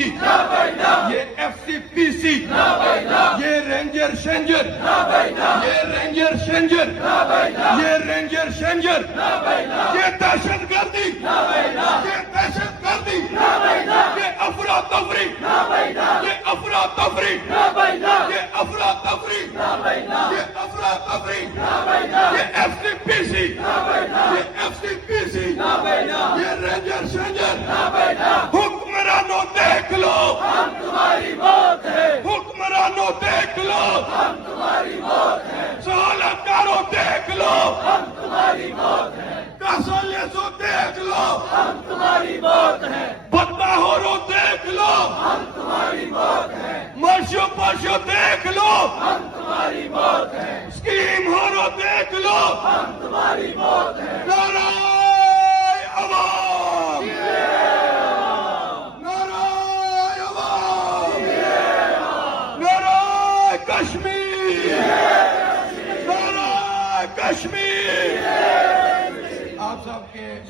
یہ FCPC، یہ رینجر شینجر، یہ رینجر شینجر، یہ رینجر شینجر، یہ دہشت گردی، یہ دہشت گردی، یہ افراتفری، یہ افراتفری، یہ افراتفری، یہ افراتفری، یہ FCPC، یہ FCPC، یہ رینجر شینجر، حکمرانوں دیکھ لو ہم تمہاری موت ہے، حکمرانوں دیکھ لو ہم تمہاری موت ہے، سہولت کاروں دیکھ لو ہم تمہاری موت ہے، کاسالیسوں دیکھ لو ہم تمہاری موت ہے، بدماہوروں دیکھ لو ہم تمہاری موت ہے، مرشو پرشو دیکھ لو ہم تمہاری موت ہے، اسکیم ہورو دیکھ لو ہم تمہاری موت ہے، نعرہ عوام، نعرہ عوام، نعرہ کشمیر، نعرہ کشمیر. آپ سب کے